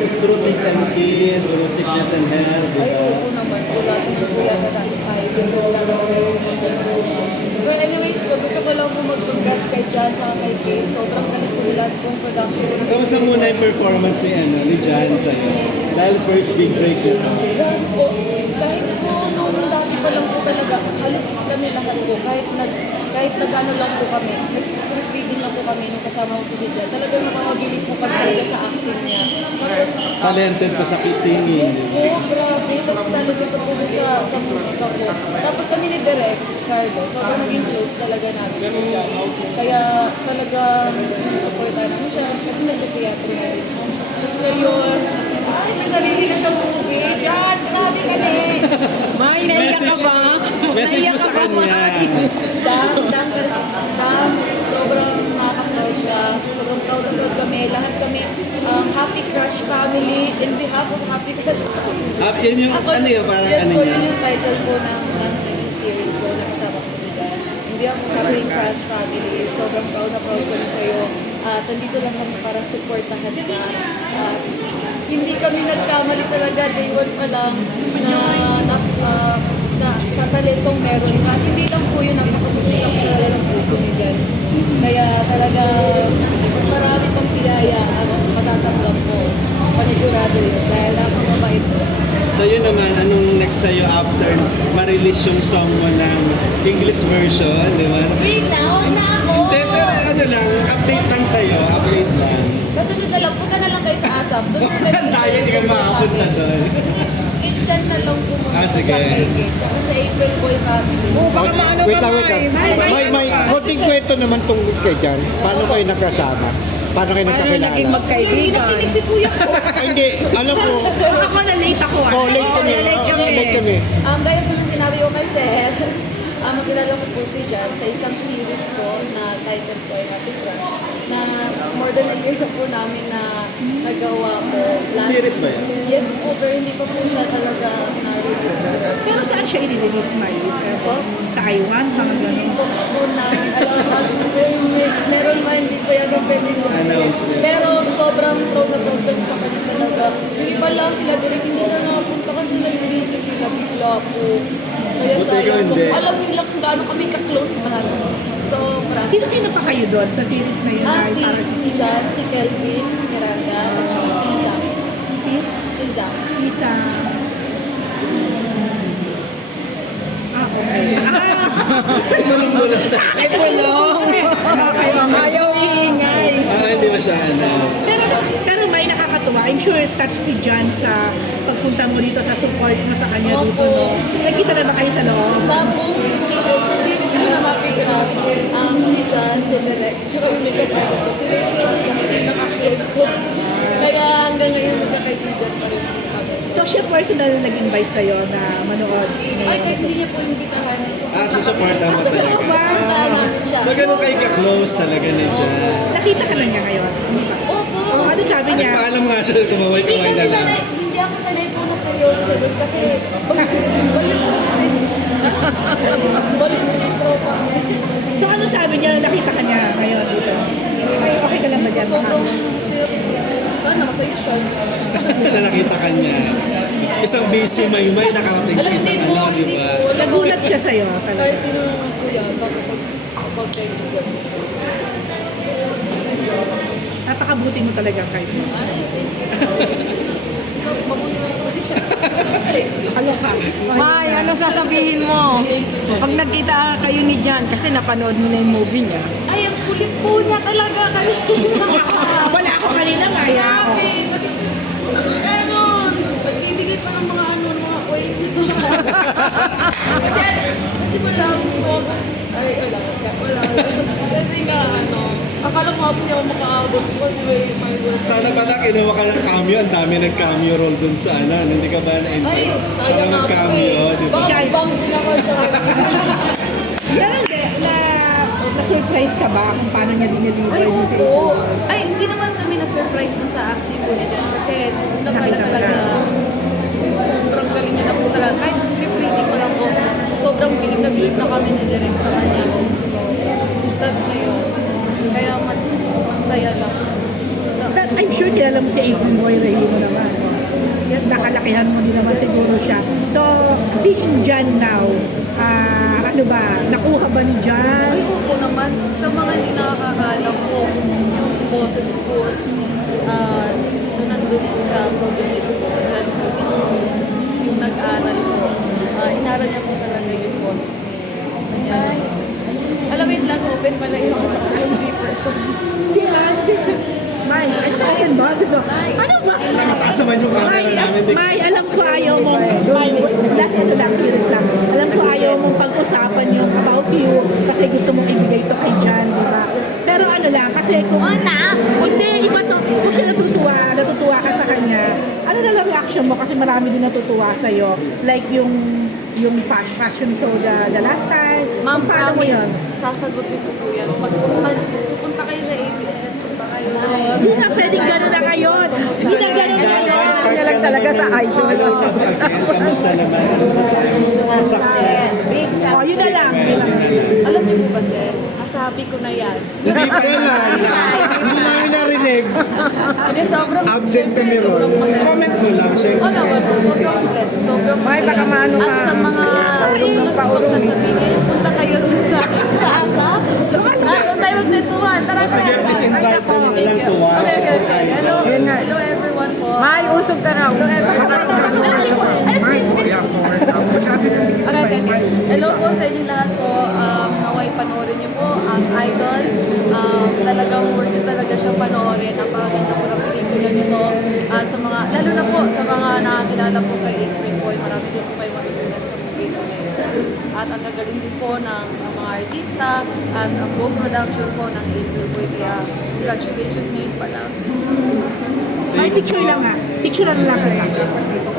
through thick and thin, through sickness and health, di Ay, ba? oo naman. Wala din po yan na kahit gusto ko lang naman yung Well, anyways, gusto ko lang po mag-congrats kay Jan at kay Kay. Sobrang galing po nila at pong production. Kamusta muna yung performance ni Jan sa'yo? Dahil first big break yun. Grabe po. Kahit po nung dati pa lang po talaga, halos kami lahat po. Kahit nag-ano lang po kami, nag-script reading lang po kami nung kasama ko po si Jan. Talagang nakakabilib po kami talaga sa acting niya. Tapos, Talented pa sa singing. yes po, grabe. Tapos talented pa po siya sa musika po. Tapos kami ni Direk, Carlo. Sobrang naging close talaga namin si Jan. Kaya talagang sinusuportahan namin siya kasi nagte-teatro na rin. Tapos ngayon, ay, may sarili na siyang movie. Jan, grabe ka na eh. May naiyak ka ba? Message mo sa kanya. Dam, sobrang nakaka-proud ka. Sobrang proud na proud kami. Lahat kami, Happy Crush Family, in behalf of Happy Crush Family. Yun yung, ano yun, parang Yes ano po, niya? yun yung title po ng series po na kasama ko si Dan. In behalf of Happy Crush Family, sobrang proud na proud kami sa'yo. At nandito lang kami para supportahan ka. At hindi kami nagkamali talaga, day one pa lang, na sa talentong meron ka. At hindi lang po yun, napakamusik lang talaga ng posisyon ni Jan. Kaya talaga, mas marami pang piyaya ang matatanggap ko. Panigurado yun, dahil napakabait ko. So yun naman, anong next sa'yo after ma-release yung song mo ng English version, di ba? Wait na, huwag na ako! Pero ano lang, update lang sa'yo, update lang. Kasunod na lang, punta na lang kayo sa ASAP. Doon na lang Tayo, hindi ka makapunta doon. Dyan na lang po mga Sige. Tsaka sa April Boy Family. Baka maano Wait ka lang, wait lang. May konting kwento naman tungkol kay Jan. Paano kayo nagkasama? Paano kayo Paano nagkakilala? naging Hindi magkaibigan? nakinig si Kuya ko. Ay, hindi, alam ko. Ako na late ako ah. Oh, late kami. Late kami. Late kami. Gaya po ng sinabi ko kay Sir, makilala ko po si Jan sa isang series po na title po ay Happy Crush na more than a year na po namin na nagawa po. Series ba yan? Yes po, pero hindi pa po siya talaga na-release po. Pero saan siya i-release, Mayu? Taiwan, mga Hindi gano'n. po namin alam. Meron man, hindi pa yan ang pwede sabihin. Announcement. Pero sobrang proud na proud kami sa kanya talaga. Hindi pa lang sila direct, hindi na nakapunta kasi nag-busy sila bigla po. Kaya Buti ikaw sayang po. hindi. Alam niyo lang kung gaano kami ka-close lahat. Sobra. Sino pa kayo doon sa series na yun? Si Jan, si Kelvin, Miranda, at saka si Zach. Si Zach. Isa. Okay. Bulong-bulong na. Ay, bulong. Ayaw iingay. Hindi masyado. Pero may nakakatuwa. I'm sure touch ni John sa pagpunta mo dito sa support mo sa kanya Opo. dito. No? Nagkita na ba kayo sa loob? Sa series ko na Happy Crush, si Jan, si Direk, tsaka yung makeup artist ko, sila yung pinaka-close ko. Kaya hanggang ngayon magkakaibigan pa rin po kami. So siya personal nag-invite sa'yo na manood. Ay, kahit hindi niya po imbitahan. Susuporta mo talaga. Puntahan namin siya. So ganun kayo ka-close talaga ni Jan. Nakita ka na niya ngayon. Opo. Ano sabi niya? Paalam nga siya, kumaway-kaway na lang. Hindi ako sanay po na seryoso siya doon kasi balik po kasi balik kasi yung tropa niya. So ano sabi niya? Nakita ka niya ngayon dito. Ay, okay ka lang ba dyan? Sobrang sweet. Sana masaya siya. Na nakita ka niya. Isang busy may nakarating sa isang ano, di ba? Nagulat siya sa'yo. Talaga. Kahit sino ng school sa pagkaibigan. Napakabuti mo talaga kayo. Ay, thank you. Ikaw, mabuti mo po siya. Kaloka. May, ano sasabihin mo? Thank you po. Pag nagkita kayo ni Jan, kasi napanood mo na yung movie niya. Ay, ang kulit po niya talaga kanina. Wala ako kanina nga. Ako. Grabe. Ganon. Nagbibigay pa ng mga ano, mga oil. kasi wala po. Ay, wala. Kasi nga, akala ko nga po niya ako makaabot ko kasi may sweat. Sana pala kinuha ka ng cameo, ang dami nag-cameo role dun sa ano. Hindi ka ba na-enjoy? Ay, Para sayang nga po mag-cameo, eh. di ba? Baka bangs din ako tsaka. Pero hindi, na-surprise ka ba kung paano niya dineliver Ay, yung opo. Ay, hindi naman kami na-surprise na sa acting ko niya dyan. Kasi una pala talaga, sobrang galing niya na po talaga. Kahit script reading ko lang po, sobrang bilib na kami ni Direk sa kanya. Tapos ngayon, kaya mas masaya lang. I'm sure kilala mo si April Boy Rehino naman. Yes, Nakalakihan mo din naman siguro siya. So, seeing John now, ano ba, nakuha ba ni John? Ay, opo naman. Sa mga hindi nakakaalam po, yung boses po, nung nandun po sa program mismo, si John po mismo, yung nag-aral po, inaral niya po talaga yung boses niya. Alamin lang, open pala yung zipper ko. Hindi May, ano ba yan ba? Gusto, ano ba? Nakataas naman yung camera namin. May, alam ko ayaw mo, May, lang, lang. Alam ko ayaw mong pag-usapan yung about you kasi gusto mong ibigay ito kay John, di ba? Pero ano lang, kasi kung, hindi, iba to, kung siya natutuwa ka sa kanya, ano na lang reaction mo kasi marami din natutuwa sa'yo. Like yung fashion show the last time. Ma'am, Paano mo promise, yun? sasagutin ko po yan. Pag pupunta kayo sa ABS, punta kayo Hindi na pwedeng gano'n na ngayon. Hindi na gano'n na ngayon. Kanya lang talaga sa idol. Kamusta naman? Ano masasabi mo sa mga success? O, yun na lang. Alam niyo po ba, sir? Kasabi ko na yan. Hindi pa yun. Hindi namin narinig. Hindi, sobrang, Absent siyempre, kami ron. sobrang masaya. Comment mo lang, syempre. Ano ba po? Sobrang blessed. Sobrang May, masaya. baka maano ka. At sa mga susunod ko magsasabihin, punta kayo dun sa ASA. Doon tayo magkwentuhan. Tara, O sige, please invite them na lang to watch. Okay. Hello, Yun nga. hello everyone po. May, usog ka raw. Hello everyone. Okay. Hello po sa inyong lahat po. Naway panoorin niyo po ang Idol. Talagang worth it talaga siya panoorin. Napakaganda po ng pelikula nito. At sa mga, lalo na po sa mga nakakilala po kay April Boy, marami din po kayo matutunan sa movie na ngayon. At ang gagaling din po ng mga artista at ang buong production po ng April Boy. Kaya congratulations ngayon pala. May picture lang ha. Picture lang lang.